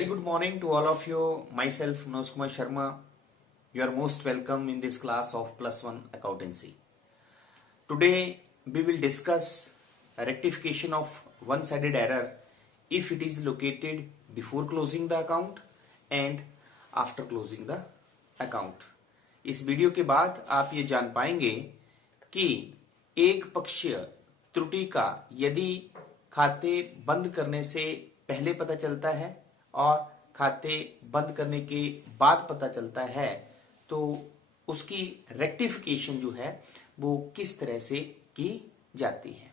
Very good morning to all of you. Myself, Manoj Kumar Sharma. You are most welcome in this class of Plus One Accountancy. Today, we will discuss a rectification of one-sided error if it is located before closing the account and after closing the account. इस video के बाद आप ये जान पाएंगे कि एक पक्षीय त्रुटि का यदि खाते बंद करने से पहले पता चलता है और खाते बंद करने के बाद पता चलता है तो उसकी रेक्टिफिकेशन जो है वो किस तरह से की जाती है।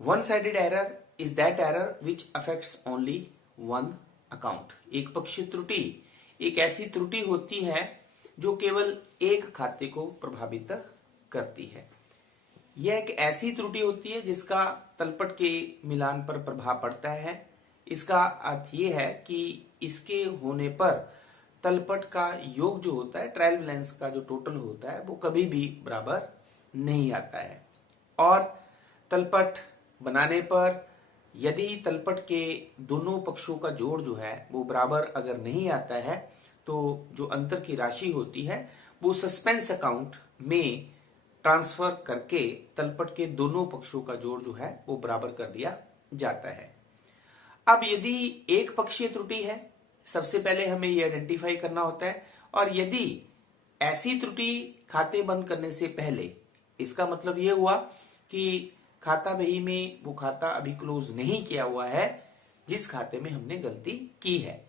One sided error is that error which affects only one account. एक पक्षीय त्रुटि एक ऐसी त्रुटि होती है जो केवल एक खाते को प्रभावित करती है। यह एक ऐसी त्रुटि होती है जिसका तलपट के मिलान पर प्रभाव पड़ता है। इसका अर्थ यह है कि इसके होने पर तलपट का योग जो होता है, ट्रायल बैलेंस का जो टोटल होता है, वो कभी भी बराबर नहीं आता है। और तलपट बनाने पर यदि तलपट के दोनों पक्षों का जोड़ जो है वो बराबर अगर नहीं आता है तो जो अंतर की राशि होती है वो सस्पेंस अकाउंट में ट्रांसफर करके तलपट के दोनों पक्षों का जोड़ जो है वो बराबर कर दिया जाता है। अब यदि एक पक्षीय त्रुटि है, सबसे पहले हमें ये आइडेंटिफाई करना होता है। और यदि ऐसी त्रुटि खाते बंद करने से पहले, इसका मतलब ये हुआ कि खाता बही में वो खाता अभी क्लोज नहीं किया हुआ है जिस खाते में हमने गलती की है,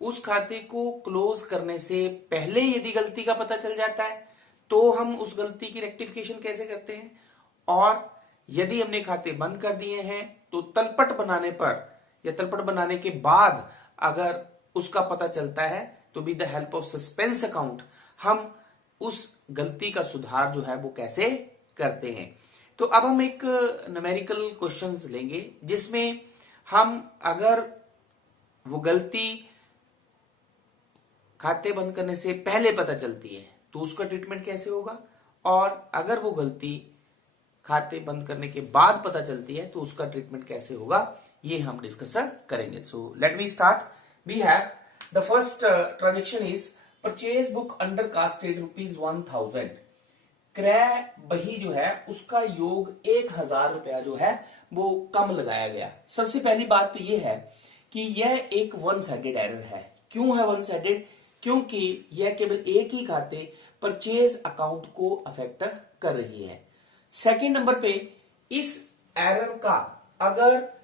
उस खाते को क्लोज करने से पहले यदि गलती का पता चल जाता है तो हम उस गलती की रेक्टिफिकेशन कैसे करते हैं। और यदि हमने खाते बंद कर दिए हैं तो तलपट बनाने पर या तलपट बनाने के बाद अगर उसका पता चलता है तो with the help of suspense account हम उस गलती का सुधार जो है वो कैसे करते हैं। तो अब हम एक न्यूमेरिकल क्वेश्चंस लेंगे जिसमें हम अगर वो गलती खाते बंद करने से पहले पता चलती है तो उसका ट्रीटमेंट कैसे होगा, और अगर वो गलती खाते बंद करने के बाद पता चलती है तो उसका ट्रीटमेंट कैसे होगा, ये हम डिस्कस करेंगे। So let me start. We have the first transaction is purchase book under casted ₹1000। क्रय बही जो है उसका योग 1000 रुपया जो है वो कम लगाया गया। सबसे पहली बात तो ये है कि यह एक वन साइडेड एरर है। क्यों है वन साइडेड? क्योंकि यह केवल एक ही खाते परचेज अकाउंट को अफेक्ट कर रही है। सेकंड नंबर पे इस एरर का अगर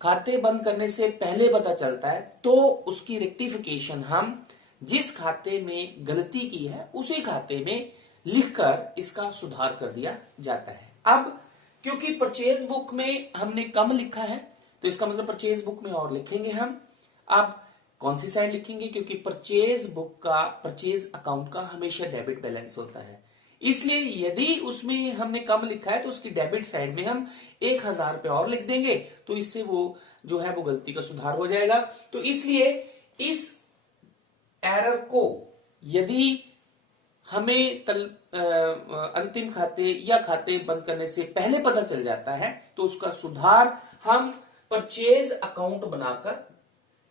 खाते बंद करने से पहले पता चलता है तो उसकी रेक्टिफिकेशन हम जिस खाते में गलती की है उसी खाते में लिखकर इसका सुधार कर दिया जाता है। अब क्योंकि परचेज बुक में हमने कम लिखा है तो इसका मतलब परचेज बुक में और लिखेंगे हम। अब कौन सी साइड लिखेंगे? क्योंकि परचेज बुक का, परचेज अकाउंट का हमेशा डेबिट बैलेंस होता है, इसलिए यदि उसमें हमने कम लिखा है तो उसकी डेबिट साइड में हम 1000 रुपए और लिख देंगे तो इससे वो जो है वो गलती का सुधार हो जाएगा। तो इसलिए इस एरर को यदि हमें अंतिम खाते या खाते बंद करने से पहले पता चल जाता है तो उसका सुधार हम परचेज अकाउंट बनाकर,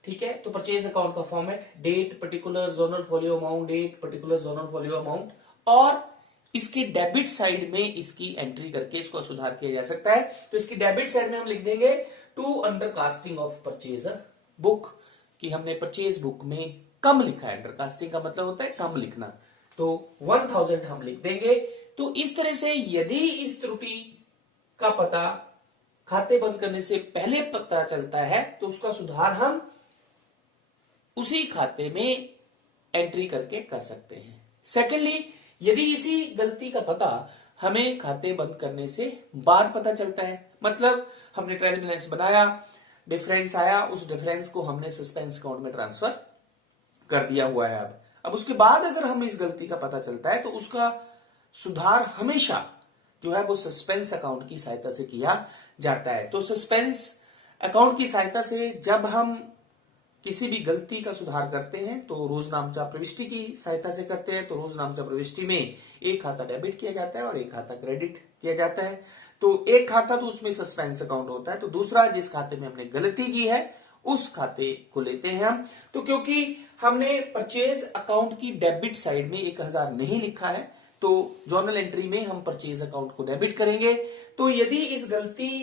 ठीक है, तो परचेज अकाउंट का format date particular journal folio amount, date particular journal folio amount, और इसके डेबिट साइड में इसकी एंट्री करके इसको सुधार किया जा सकता है। तो इसकी डेबिट साइड में हम लिख देंगे to under casting of purchaser book, कि हमने परचेज बुक में कम लिखा है। अंडर कास्टिंग का मतलब होता है कम लिखना, तो 1000 हम लिख देंगे। तो इस तरह से यदि इस त्रुटि का पता खाते बंद करने से पहले पता चलता है तो उसका सुधार हम उसी खाते में एंट्री करके कर सकते हैं। सेकेंडली, यदि इसी गलती का पता हमें खाते बंद करने से बाद पता चलता है, मतलब हमने ट्रायल बैलेंस बनाया, डिफरेंस आया, उस डिफरेंस को हमने सस्पेंस अकाउंट में ट्रांसफर कर दिया हुआ है। अब उसके बाद अगर हमें इस गलती का पता चलता है तो उसका सुधार हमेशा जो है वो सस्पेंस अकाउंट की सहायता से किया जाता है। तो सस्पेंस अकाउंट की सहायता से जब हम किसी भी गलती का सुधार करते हैं तो रोज नामचा प्रविष्टि की सहायता से करते हैं। तो रोज नामचा प्रविष्टि में एक खाता डेबिट किया जाता है और एक खाता क्रेडिट किया जाता है। तो एक खाता तो उसमें सस्पेंस अकाउंट होता है, तो दूसरा जिस खाते में हमने गलती की है उस खाते को लेते हैं हम। तो क्योंकि हमने परचेज अकाउंट की डेबिट साइड में 1000 नहीं लिखा है, तो जर्नल एंट्री में हम परचेज अकाउंट को डेबिट करेंगे। तो यदि इस गलती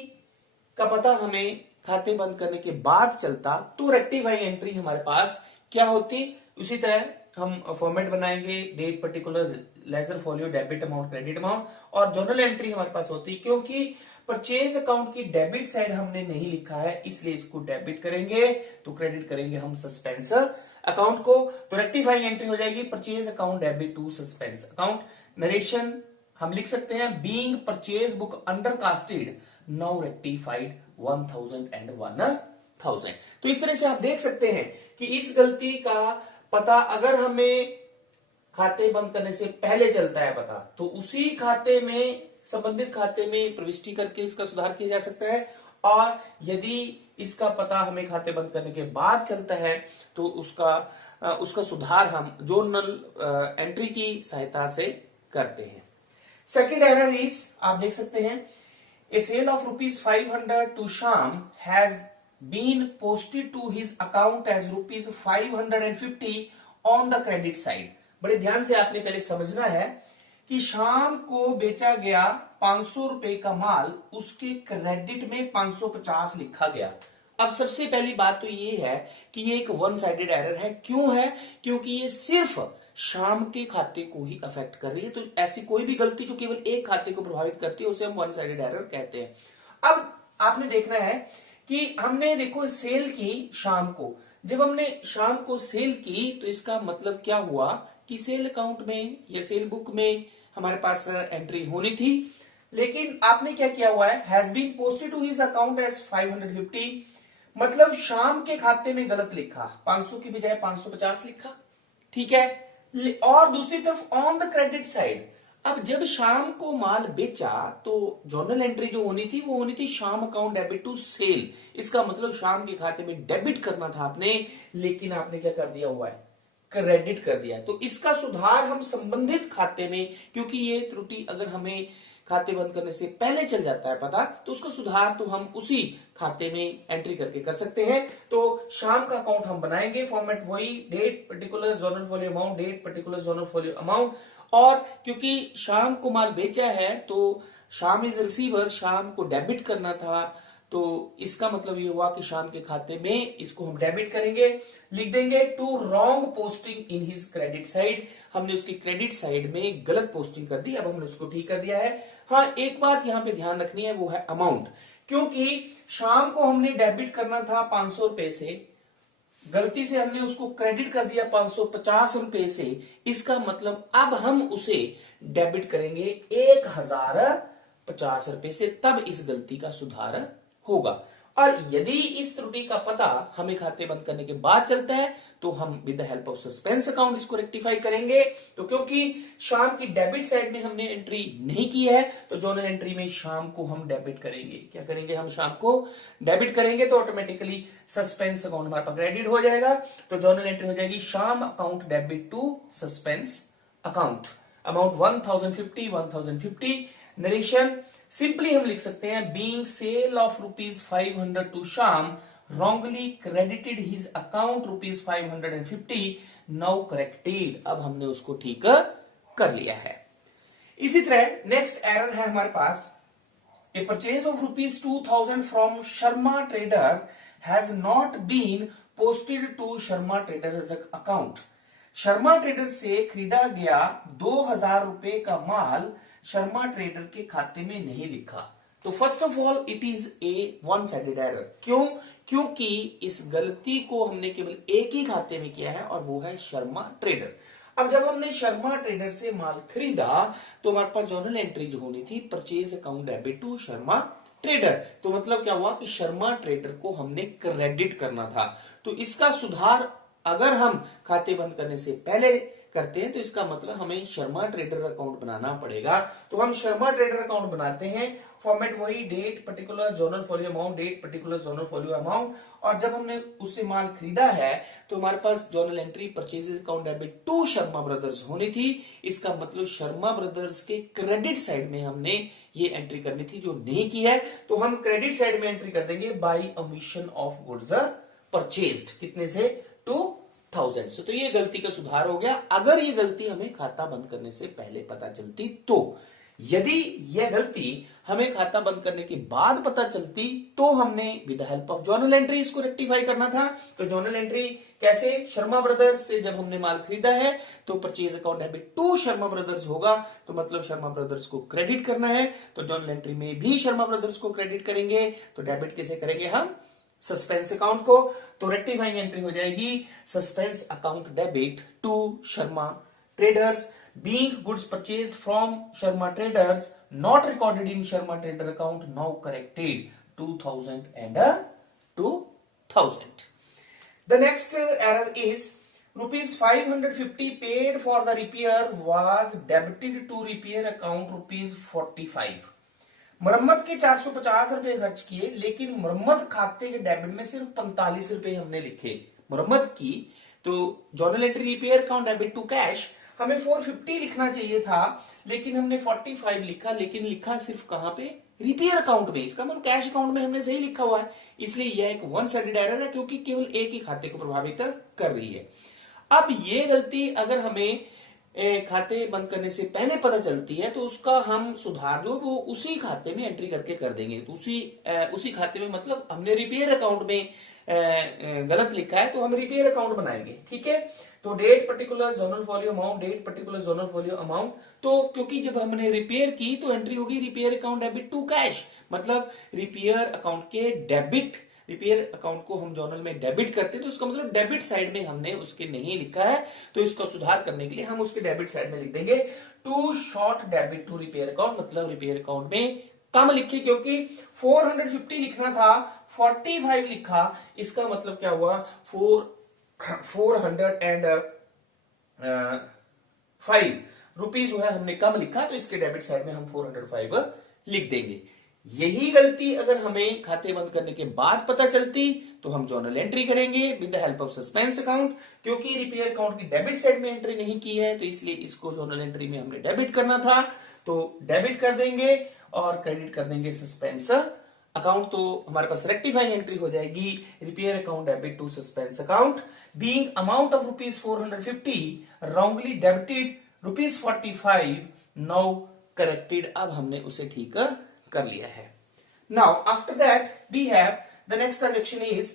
का पता हमें खाते बंद करने के बाद चलता तो रेक्टिफाइंग एंट्री हमारे पास क्या होती। उसी तरह हम फॉर्मेट बनाएंगे, date particular ledger folio debit amount credit amount, और जर्नल एंट्री हमारे पास होती। क्योंकि परचेज अकाउंट की डेबिट साइड हमने नहीं लिखा है इसलिए इसको डेबिट करेंगे, तो क्रेडिट करेंगे हम सस्पेंस अकाउंट को। तो रेक्टिफाइंग एंट्री हो जाएगी purchase account debit to suspense account. Narration हम लिख सकते हैं, being purchase book under casted now rectified 1000 and 1000। तो इस तरह से आप देख सकते हैं कि इस गलती का पता अगर हमें खाते बंद करने से पहले चलता है पता, तो उसी खाते में, संबंधित खाते में प्रविष्टि करके इसका सुधार किया जा सकता है। और यदि इसका पता हमें खाते बंद करने के बाद चलता है तो उसका सुधार हम जर्नल एंट्री की सहायता से करते हैं। सेकेंड एरर इज, आप देख सकते हैं, a sale of rupees 500 to Sham has been posted to his account as rupees 550 on the credit side। बड़े ध्यान से आपने पहले समझना है कि शाम को बेचा गया 500 रुपए का माल उसके क्रेडिट में 550 लिखा गया। अब सबसे पहली बात तो ये है कि ये एक वन साइडेड एरर है। क्यों है? क्योंकि ये सिर्फ शाम के खाते को ही अफेक्ट कर रही है। तो ऐसी कोई भी गलती जो केवल एक खाते को प्रभावित करती है उसे हम वन साइडेड एरर कहते हैं। अब आपने देखना है कि हमने देखो सेल की शाम को, जब हमने शाम को सेल की तो इसका मतलब क्या हुआ कि सेल अकाउंट में या सेल बुक में हमारे पास एंट्री होनी थी, लेकिन आपने क्या किया हुआ है, has been posted to his account as 550, मतलब शाम के खाते में गलत लिखा, 500 की बजाय 550 लिखा, ठीक है। और दूसरी तरफ ऑन द क्रेडिट साइड, अब जब शाम को माल बेचा तो जर्नल एंट्री जो होनी थी वो होनी थी शाम अकाउंट डेबिट टू सेल। इसका मतलब शाम के खाते में डेबिट करना था आपने, लेकिन आपने क्या कर दिया हुआ है, क्रेडिट कर दिया। तो इसका सुधार हम संबंधित खाते में, क्योंकि ये त्रुटि अगर हमें खाते बंद करने से पहले चल जाता है पता, तो उसका सुधार तो हम उसी खाते में एंट्री करके कर सकते हैं। तो शाम का अकाउंट हम बनाएंगे, फॉर्मेट वही, date particular journal folio amount, date particular journal folio amount. और क्योंकि शाम को माल बेचा है तो शाम इज रिसीवर, शाम को डेबिट करना था, तो इसका मतलब ये हुआ कि शाम के खाते में इसको हम डेबिट करेंगे, लिख देंगे to wrong posting in his credit side. हमने उसकी क्रेडिट साइड में गलत पोस्टिंग कर दी, अब हमने उसको ठीक कर दिया है। हाँ, एक बात यहां पे ध्यान रखनी है, वो है अमाउंट। क्योंकि शाम को हमने डेबिट करना था 500 रुपए से, गलती से हमने उसको क्रेडिट कर दिया 550 रुपए से, इसका मतलब अब हम उसे डेबिट करेंगे 1050 रुपए से, तब इस गलती का सुधार होगा। और यदि इस त्रुटि का पता हमें खाते बंद करने के बाद चलता है तो हम with the help of suspense account इसको रेक्टिफाई करेंगे। तो क्योंकि शाम की डेबिट साइड में हमने एंट्री नहीं की है तो जर्नल एंट्री में शाम को हम डेबिट करेंगे। क्या करेंगे? हम शाम को डेबिट करेंगे, तो ऑटोमेटिकली सस्पेंस अकाउंट हमारे पास क्रेडिट हो जाएगा। तो जर्नल एंट्री हो जाएगी Shyam account debit to suspense account, amount 1050। Narration simply हम लिख सकते हैं, being sale of rupees 500 to Shyam wrongly credited his account rupees 550 now corrected। अब हमने उसको ठीक कर लिया है। इसी तरह नेक्स्ट एरर है हमारे पास, a purchase of rupees 2000 from Sharma trader has not been posted to Sharma traders account. Sharma trader से खरीदा गया 2000 रुपए का माल शर्मा ट्रेडर के खाते में नहीं लिखा। तो first of all it is a one sided error. क्यों? क्योंकि इस गलती को हमने केवल एक ही खाते में किया है और वो है शर्मा ट्रेडर। अब जब हमने शर्मा ट्रेडर से माल खरीदा तो हमारे पास जर्नल एंट्री जो होनी थी purchase account debit to Sharma trader. तो मतलब क्या हुआ कि शर्मा ट्रेडर को हमने क्रेडिट करना था। तो इसका सुधार अगर हम खाते बंद करने से पहले करते हैं तो इसका मतलब हमें शर्मा ट्रेडर अकाउंट बनाना पड़ेगा। तो हम शर्मा ट्रेडर अकाउंट बनाते हैं, फॉर्मेट वही, date particular journal folio amount, date particular journal folio amount. और जब हमने उससे माल खरीदा है तो हमारे पास journal entry purchase account debit to Sharma brothers होनी थी। इसका मतलब शर्मा ब्रदर्स के क्रेडिट साइड में हमने ये एंट्री करनी थी जो नहीं की है। तो हम क्रेडिट साइड में एंट्री कर देंगे by omission of goods purchased, कितने से 2000 से। तो ये गलती का सुधार हो गया अगर ये गलती हमें खाता बंद करने से पहले पता चलती तो। यदि यह गलती हमें खाता बंद करने के बाद पता चलती तो हमने with help of journal entry इसको रेक्टिफाई करना था। तो जर्नल एंट्री कैसे, शर्मा ब्रदर्स से जब हमने माल खरीदा है तो purchase account debit to Sharma brothers होगा, तो मतलब शर्मा ब्रदर्स को क्रेडिट करना है, तो जर्नल एंट्री में भी शर्मा ब्रदर्स को क्रेडिट करेंगे। तो डेबिट किसे करेंगे हम, सस्पेंस अकाउंट को। तो रेक्टिफाइंग एंट्री हो जाएगी suspense account debit to Sharma traders being goods purchased from Sharma Traders not recorded in Sharma Trader account now corrected 2000 and 2000. The next error is rupees 550 paid for the repair was debited to repair account rupees 45. मरम्मत के 450 रुपए खर्च किए लेकिन मरम्मत खाते के debit में सिर्फ 45 रुपए हमने लिखे मरम्मत की। तो journal entry repair account debit to cash हमें 450 लिखना चाहिए था लेकिन हमने 45 लिखा, लेकिन लिखा सिर्फ कहां पे, रिपेयर अकाउंट में। इसका मतलब कैश अकाउंट में हमने सही लिखा हुआ है, इसलिए यह एक वन साइडेड एरर है क्योंकि केवल एक ही खाते को प्रभावित कर रही है। अब ये गलती अगर हमें खाते बंद करने से पहले पता चलती है तो उसका हम सुधार जो वो उसी खाते में एंट्री करके कर देंगे। तो उसी खाते में मतलब हमने रिपेयर अकाउंट में गलत लिखा है तो हम रिपेयर अकाउंट बनाएंगे, ठीक है। तो date particular journal folio amount, date particular journal folio amount. तो क्योंकि जब हमने रिपेयर की तो एंट्री होगी repair account debit to cash, मतलब रिपेयर अकाउंट के डेबिट, रिपेयर अकाउंट को हम जर्नल में डेबिट करते हैं तो उसका मतलब डेबिट साइड में हमने उसके नहीं लिखा है। तो इसको सुधार करने के लिए हम उसके डेबिट साइड में लिख देंगे to short debit to repair account, मतलब रिपेयर अकाउंट में कम लिखे क्योंकि 450 लिखना था 45 लिखा, इसका मतलब क्या हुआ 405 रुपीज जो है हमने कम लिखा, तो इसके डेबिट साइड में हम 405 लिख देंगे। यही गलती अगर हमें खाते बंद करने के बाद पता चलती तो हम जर्नल एंट्री करेंगे with the help of suspense account. क्योंकि रिपेयर अकाउंट की डेबिट साइड में एंट्री नहीं की है तो इसलिए इसको जर्नल एंट्री में हमने डेबिट करना था, तो डेबिट कर देंगे और क्रेडिट कर देंगे सस्पेंस अकाउंट। तो हमारे पास रेक्टिफाइंग एंट्री हो जाएगी repair account debit to suspense account being amount of rupees 450 wrongly debited rupees 45 now corrected. अब हमने उसे ठीक कर लिया है। Now after that we have the next transaction is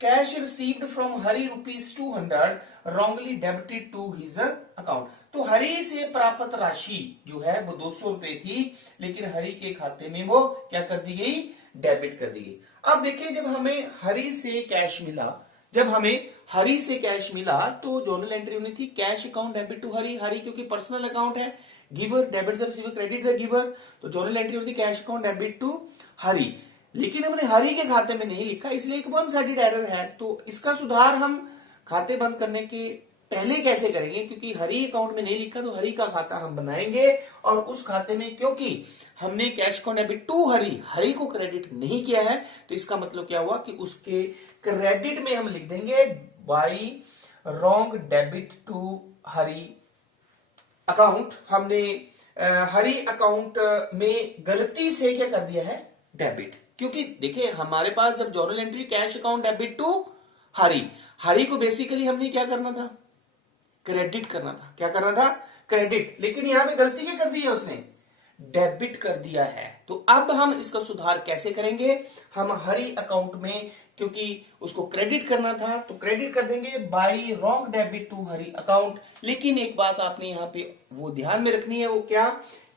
cash received from Hari rupees 200 wrongly debited to his account. तो हरी से प्राप्त राशि जो है वो 200 रुपए थी लेकिन हरी के खाते में वो क्या कर दी गई, डेबिट कर दी गई। अब देखिए जब हमें हरी से कैश मिला, जब हमें हरी से कैश मिला तो जर्नल एंट्री होनी थी कैश अकाउंट डेबिट टू हरी, हरी क्योंकि पर्सनल अकाउंट है, giver debit the receiver credit the giver, तो जर्नल एंट्री होती कैश अकाउंट डेबिट टू हरी। लेकिन हमने हरी के खाते में नहीं लिखा इसलिए एक वन साइडेड एरर है। तो इसका सुधार हम खाते बंद करने के पहले कैसे करेंगे, क्योंकि हरी अकाउंट में नहीं लिखा तो हरी का खाता हम बनाएंगे और उस खाते में क्योंकि हमने cash account debit to Hari को क्रेडिट नहीं किया है तो इसका मतलब क्या हुआ कि उसके क्रेडिट में हम लिख देंगे by wrong debit to Hari account. हमने हरी अकाउंट में गलती से क्या कर दिया है, डेबिट। क्योंकि देखिए हमारे पास जब journal entry cash account debit to Hari को बेसिकली हमने क्या करना था, क्रेडिट करना था। क्या करना था, क्रेडिट, लेकिन यहां पे गलती क्या कर दी है उसने, डेबिट कर दिया है। तो अब हम इसका सुधार कैसे करेंगे, हम हरी अकाउंट में क्योंकि उसको क्रेडिट करना था तो क्रेडिट कर देंगे by wrong debit to Hari account. लेकिन एक बात आपने यहाँ पे वो ध्यान में रखनी है, वो क्या,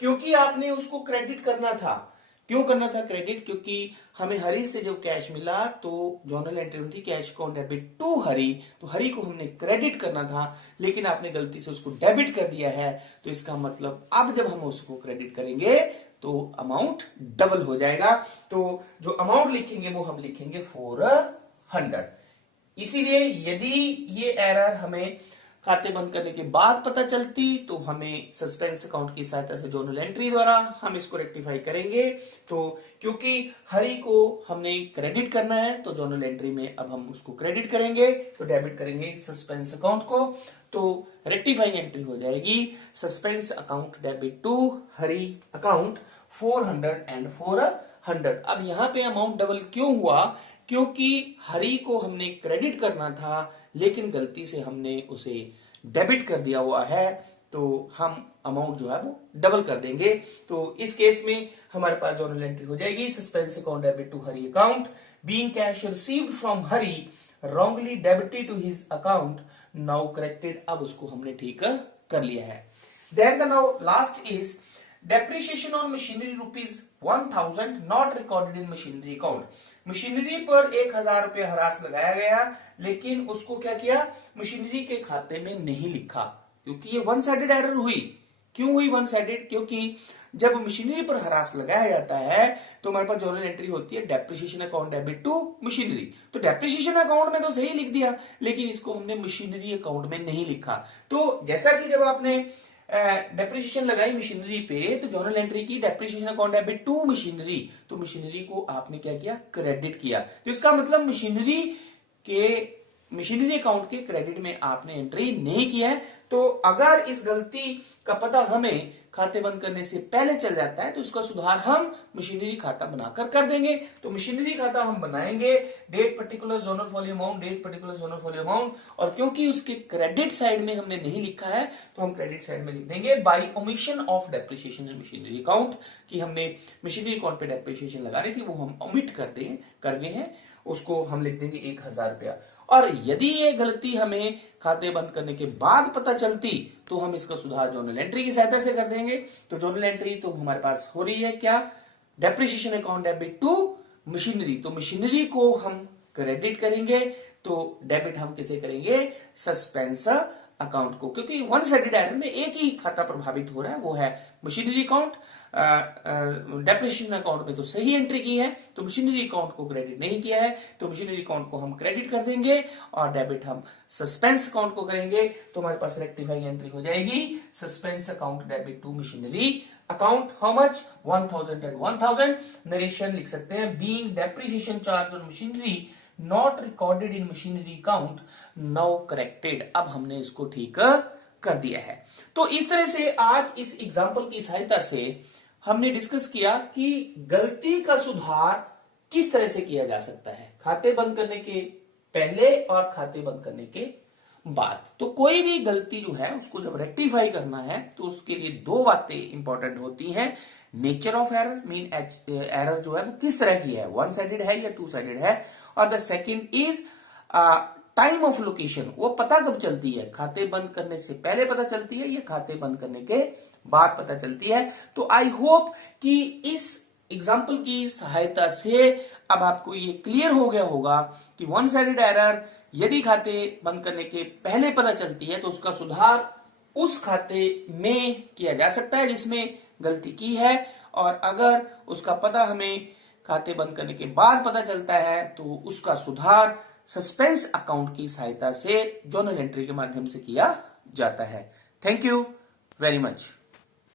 क्योंकि आपने उसको क्रेडिट करना था। क्यों करना था क्रेडिट, क्योंकि हमें हरी से जब कैश मिला तो जर्नल एंट्री थी कैश अकाउंट डेबिट टू हरी, तो हरी को हमने क्रेडिट करना था लेकिन आपने गलती से उसको डेबिट कर दिया है। तो इसका मतलब अब जब हम उसको क्रेडिट करेंगे तो अमाउंट डबल हो जाएगा। तो जो अमाउंट लिखेंगे वो हम लिखेंगे 400। इसीलिए यदि ये एरर हमें खाते बंद करने के बाद पता चलती तो हमें सस्पेंस अकाउंट की सहायता से जर्नल एंट्री द्वारा हम इसको रेक्टिफाई करेंगे। तो क्योंकि हरी को हमने क्रेडिट करना है तो जर्नल एंट्री में अब हम उसको क्रेडिट करेंगे, तो डेबिट करेंगे सस्पेंस अकाउंट को। तो रेक्टिफाइंग एंट्री हो जाएगी suspense account debit to Hari account 400 and 400। अब यहां पे अमाउंट डबल क्यों हुआ, क्योंकि हरी को हमने क्रेडिट करना था लेकिन गलती से हमने उसे डेबिट कर दिया हुआ है, तो हम अमाउंट जो है वो डबल कर देंगे। तो इस केस में हमारे पास जर्नल एंट्री हो जाएगी suspense account debit to Hari account being cash received from Hari wrongly debited to his account now corrected। अब उसको हमने ठीक कर लिया है। Then the now last is depreciation on machinery rupees 1000 not recorded in machinery account। Machinery पर 1000 रुपये harass लगाया गया लेकिन उसको क्या किया, मशीनरी के खाते में नहीं लिखा, क्योंकि ये वन साइडेड एरर हुई। क्यों हुई वन साइडेड? क्योंकि जब मशीनरी पर हरास लगाया जाता है तो हमारे पास जर्नल एंट्री होती है depreciation account debit to machinery. तो डेप्रिसिएशन अकाउंट में तो सही लिख दिया लेकिन इसको हमने मशीनरी अकाउंट में नहीं लिखा। तो जैसा कि जब आपने डेप्रिसिएशन लगाई मशीनरी पे तो जर्नल एंट्री की depreciation account debit to machinery, तो मशीनरी को आपने क्या किया, क्रेडिट किया। तो इसका मतलब मशीनरी अकाउंट के क्रेडिट में आपने एंट्री नहीं किया है। तो अगर इस गलती का पता हमें खाते बंद करने से पहले चल जाता है तो उसका सुधार हम मशीनरी खाता बनाकर कर देंगे। तो मशीनरी खाता हम बनाएंगे, date particular journal volume amount, date particular journal volume amount, और क्योंकि उसके क्रेडिट साइड में हमने नहीं लिखा है तो हम क्रेडिट साइड में लिख देंगे by omission of depreciation in machinery account, कि हमने मशीनरी अकाउंट पे डेप्रिसिएशन लगानी थी वो हम ओमिट कर गए हैं, उसको हम लिख देंगे 1000 रुपया। और यदि ये गलती हमें खाते बंद करने के बाद पता चलती तो हम इसका सुधार जर्नल एंट्री की सहायता से कर देंगे। तो जर्नल एंट्री तो हमारे पास हो रही है क्या, depreciation account debit to machinery, तो मशीनरी को हम क्रेडिट करेंगे, तो डेबिट हम किसे करेंगे, सस्पेंस अकाउंट को, क्योंकि वन साइडेड एरर में एक ही खाता प्रभावित हो रहा है वो है मशीनरी अकाउंट। डेप्रिसिएशन अकाउंट में तो सही एंट्री की है तो मशीनरी अकाउंट को क्रेडिट नहीं किया है, तो मशीनरी अकाउंट को हम क्रेडिट कर देंगे और डेबिट हम सस्पेंस अकाउंट को करेंगे। तो हमारे पास रेक्टिफाइंग एंट्री हो जाएगी suspense account debit to machinery account. How much, 1000 and 1000। Narration लिख सकते हैं being depreciation charge on machinery not recorded in machinery account now corrected. अब हमने इसको ठीक कर दिया है। तो इस तरह से आज इस एग्जांपल की सहायता से हमने डिस्कस किया कि गलती का सुधार किस तरह से किया जा सकता है खाते बंद करने के पहले और खाते बंद करने के बाद। तो कोई भी गलती जो है उसको जब रेक्टिफाई करना है तो उसके लिए दो बातें इंपॉर्टेंट होती हैं, nature of error, mean error जो है वो किस तरह की है, वन साइडेड है या टू साइडेड है, और the second is time of location, वो पता कब चलती है, खाते बंद करने से पहले पता चलती है या खाते बंद करने के बाद पता चलती है। तो आई होप कि इस एग्जाम्पल की सहायता से अब आपको ये क्लियर हो गया होगा कि वन साइडेड एरर यदि खाते बंद करने के पहले पता चलती है तो उसका सुधार उस खाते में किया जा सकता है जिसमें गलती की है, और अगर उसका पता हमें खाते बंद करने के बाद पता चलता है तो उसका सुधार सस्पेंस अकाउंट की सहायता से जर्नल एंट्री के माध्यम से किया जाता है। Thank you very much.